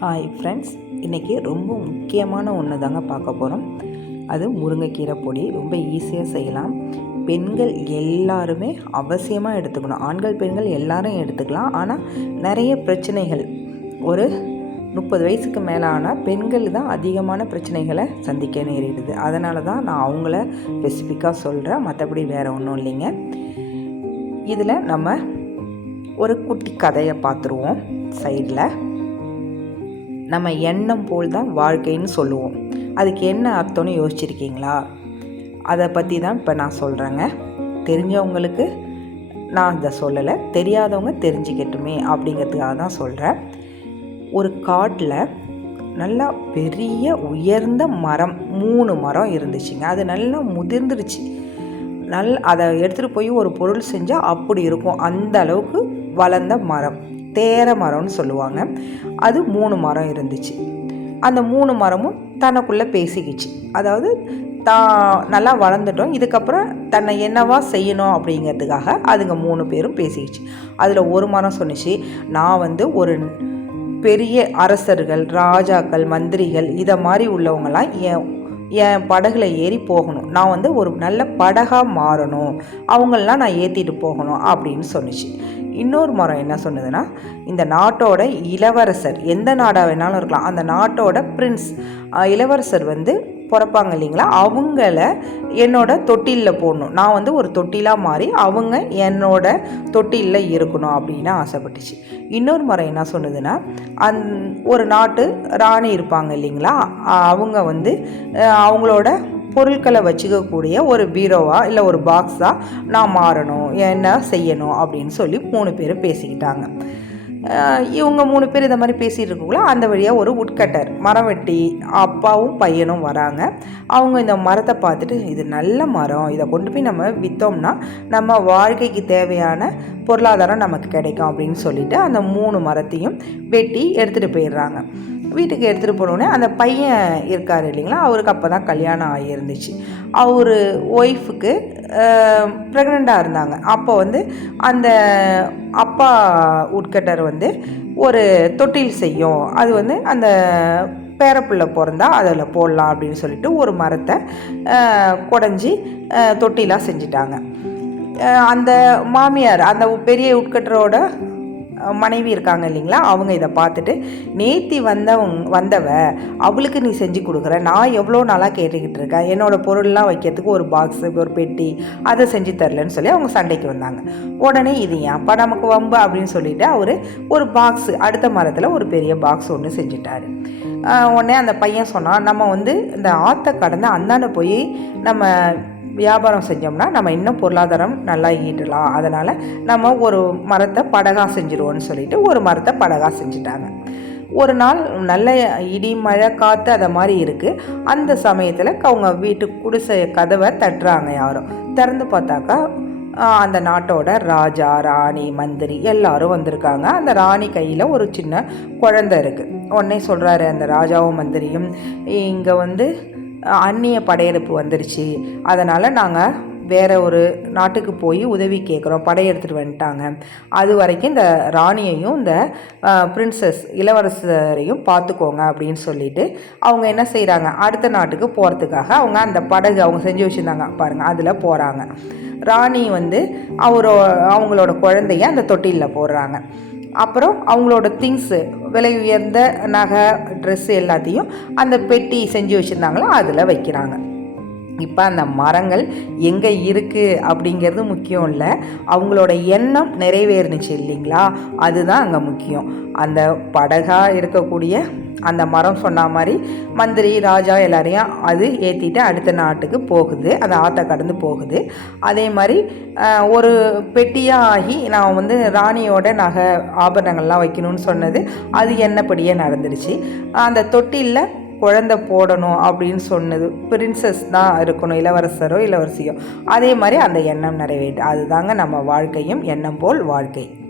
Hi friends இன்றைக்கி ரொம்ப முக்கியமான ஒன்று தாங்க பார்க்க போகிறோம் அது முருங்கைக்கீரை பொடி ரொம்ப ஈஸியாக செய்யலாம். பெண்கள் எல்லாருமே அவசியமாக எடுத்துக்கணும். ஆண்கள் பெண்கள் எல்லாரும் எடுத்துக்கலாம். ஆனால் நிறைய பிரச்சனைகள். ஒரு முப்பது வயசுக்கு மேலான பெண்கள் தான் அதிகமான பிரச்சனைகளை சந்திக்க நேரிடுது அதனால தான் நான் அவங்கள ஸ்பெசிஃபிக்காக சொல்கிறேன் மற்றபடி வேறு ஒன்றும் இல்லைங்க. இதில் நம்ம ஒரு குட்டி கதையை பார்த்துருவோம். சைடில் நம்ம எண்ணம் போல் தான் வாழ்க்கைன்னு சொல்லுவோம். அதுக்கு என்ன அர்த்தம்னு யோசிச்சிருக்கீங்களா? அதை பற்றி தான் இப்போ நான் சொல்கிறேங்க தெரிஞ்சவங்களுக்கு நான் இதை சொல்லலை. தெரியாதவங்க தெரிஞ்சுக்கட்டுமே அப்படிங்கிறதுக்காக தான் சொல்கிறேன் ஒரு காட்டில் நல்லா பெரிய உயர்ந்த மரம் மூணு மரம் இருந்துச்சுங்க. அது நல்லா முதிர்ந்துருச்சு. நல் அதை எடுத்துகிட்டு போய் ஒரு பொருள் செஞ்சால் அப்படி இருக்கும். அந்த அளவுக்கு வளர்ந்த மரம். தேர மரம்னு சொல்லுவாங்க. அது மூணு மரம் இருந்துச்சு. அந்த மூணு மரமும் தனக்குள்ளே பேசிக்கிச்சு. அதாவது தான் நல்லா வளர்ந்துட்டோம். இதுக்கப்புறம் தன்னை என்னவா செய்யணும் அப்படிங்கிறதுக்காக அதுங்க மூணு பேரும் பேசிக்கிச்சு. அதில் ஒரு மரம் சொன்னிச்சு. நான் வந்து ஒரு பெரிய அரசர்கள் ராஜாக்கள் மந்திரிகள் இதை மாதிரி உள்ளவங்களாம் என் என் படகுல ஏறி போகணும். நான் வந்து ஒரு நல்ல படகாக மாறணும். அவங்களெலாம் நான் ஏற்றிட்டு போகணும் அப்படின்னு சொன்னிச்சு. இன்னொரு மரம் என்ன சொன்னதுன்னா இந்த நாட்டோட இளவரசர் எந்த நாடாக வேணாலும் இருக்கலாம். அந்த நாட்டோட பிரின்ஸ் இளவரசர் வந்து பிறப்பாங்க இல்லைங்களா? அவங்கள என்னோட தொட்டிலில் போடணும். நான் வந்து ஒரு தொட்டிலாக மாறி அவங்க என்னோட தொட்டிலில் இருக்கணும் அப்படின்னு ஆசைப்பட்டுச்சு. இன்னொரு முறை என்ன சொன்னதுன்னா அந் ஒரு நாட்டு ராணி இருப்பாங்க இல்லைங்களா? அவங்க வந்து அவங்களோட பொருட்களை வச்சுக்கக்கூடிய ஒரு பீரோவா இல்லை ஒரு பாக்ஸாக நான் மாறணும் என்ன செய்யணும் அப்படின்னு சொல்லி மூணு பேரும் பேசிக்கிட்டாங்க. இவங்க மூணு பேர் இதை மாதிரி பேசிகிட்டு இருக்கக்குள்ள அந்த வழியாக ஒரு உட்கட்டர் மரம் வெட்டி அப்பாவும் பையனும் வராங்க. அவங்க இந்த மரத்தை பார்த்துட்டு இது நல்ல மரம் இதை கொண்டு போய் நம்ம விற்றோம்னா நம்ம வாழ்க்கைக்கு தேவையான பொருளாதாரம் நமக்கு கிடைக்கும் அப்படின்னு சொல்லிட்டு அந்த மூணு மரத்தையும் வெட்டி எடுத்துகிட்டு போயிடுறாங்க. வீட்டுக்கு எடுத்துகிட்டு போனோடனே அந்த பையன் இருக்கார் இல்லைங்களா? அவருக்கு அப்போ தான் கல்யாணம் ஆகியிருந்துச்சு. அவர் ஒய்ஃபுக்கு ப்ரெக்னெண்ட்டாக இருந்தாங்க. அப்போ வந்து அந்த அப்பா உட்கட்டர் வந்து ஒரு தொட்டில் செய்யும். அது வந்து அந்த பேரப்பிள்ளை பிறந்தா அதில் போடலாம் அப்படின்னு சொல்லிட்டு ஒரு மரத்தை குடஞ்சி தொட்டிலாக செஞ்சிட்டாங்க. அந்த மாமியார் அந்த பெரிய உட்கட்டரோட மனைவி இருக்காங்க இல்லைங்களா? அவங்க இதை பார்த்துட்டு நேத்தி வந்தவங்க வந்தவ அவளுக்கு நீ செஞ்சு கொடுக்குற. நான் எவ்வளோ நாளாக கேட்டுக்கிட்டு இருக்கேன். என்னோடய பொருள்லாம் வைக்கிறதுக்கு ஒரு பாக்ஸு ஒரு பெட்டி அதை செஞ்சு தரலன்னு சொல்லி அவங்க சண்டைக்கு வந்தாங்க. உடனே இது ஏன்ப்பா நமக்கு வம்பு அப்படின்னு சொல்லிட்டு அவர் ஒரு பாக்ஸு அடுத்த மரத்தில் ஒரு பெரிய பாக்ஸ் ஒன்று செஞ்சுட்டாரு. உடனே அந்த பையன் சொன்னான் நம்ம வந்து இந்த ஆற்றை கடந்து அந்தாண்ட போய் நம்ம வியாபாரம் செஞ்சோம்னா நம்ம இன்னும் பொருளாதாரம் நல்லா ஈட்டலாம். அதனால் நம்ம ஒரு மரத்தை படகா செஞ்சுருவோன்னு சொல்லிட்டு ஒரு மரத்தை படகா செஞ்சுட்டாங்க. ஒரு நாள் நல்ல இடி மழை காற்று அதை மாதிரி இருக்குது அந்த சமயத்தில் அவங்க வீட்டு குடிசை கதவை தட்டுறாங்க யாரும் திறந்து பார்த்தாக்கா அந்த நாட்டோட ராஜா ராணி மந்திரி எல்லாரும் வந்திருக்காங்க. அந்த ராணி கையில் ஒரு சின்ன குழந்தை இருக்குது உடனே சொல்கிறாரு அந்த ராஜாவும் மந்திரியும் இங்கே வந்து அந்நிய படையெடுப்பு வந்துருச்சு. அதனால் நாங்கள் வேறு ஒரு நாட்டுக்கு போய் உதவி கேட்குறோம் படையெடுத்துட்டு வந்துட்டாங்க. அது வரைக்கும் இந்த ராணியையும் இந்த பிரின்சஸ் இளவரசரையும் பார்த்துக்கோங்க அப்படின்னு சொல்லிட்டு அவங்க என்ன செய்கிறாங்க அடுத்த நாட்டுக்கு போகிறதுக்காக அவங்க அந்த படகு அவங்க செஞ்சு வச்சுருந்தாங்க பாருங்கள் அதில் போகிறாங்க ராணி வந்து அவரோ அவங்களோட குழந்தைய அந்த தொட்டிலில் போடுறாங்க. அப்புறம் அவங்களோட திங்ஸு விலை உயர்ந்த நகை ட்ரெஸ்ஸு எல்லாத்தையும் அந்த பெட்டி செஞ்சு வச்சுருந்தாங்களோ அதில் வைக்கிறாங்க. இப்போ அந்த மரங்கள் எங்கே இருக்குது அப்படிங்கிறது முக்கியம் இல்லை. அவங்களோட எண்ணம் நிறைவேறுனுச்சு இல்லைங்களா? அதுதான் அங்கே முக்கியம். அந்த படகாக இருக்கக்கூடிய அந்த மரம் சொன்ன மாதிரி மந்திரி ராஜா எல்லாரையும் அது ஏற்றிட்டு அடுத்த நாட்டுக்கு போகுது. அந்த ஆற்றை கடந்து போகுது. அதே மாதிரி ஒரு பெட்டியாக ஆகி நான் வந்து ராணியோட நகை ஆபரணங்கள்லாம் வைக்கணும்னு சொன்னது. அது என்னப்படியே நடந்துடுச்சு அந்த தொட்டிலில் குழந்தை போடணும் அப்படின்னு சொன்னது. பிரின்சஸ் தான் இருக்கணும் இளவரசரோ இளவரசியோ. அதே மாதிரி அந்த எண்ணம் நிறைவேற்று. அதுதாங்க நம்ம வாழ்க்கையும் எண்ணம் போல் வாழ்க்கை.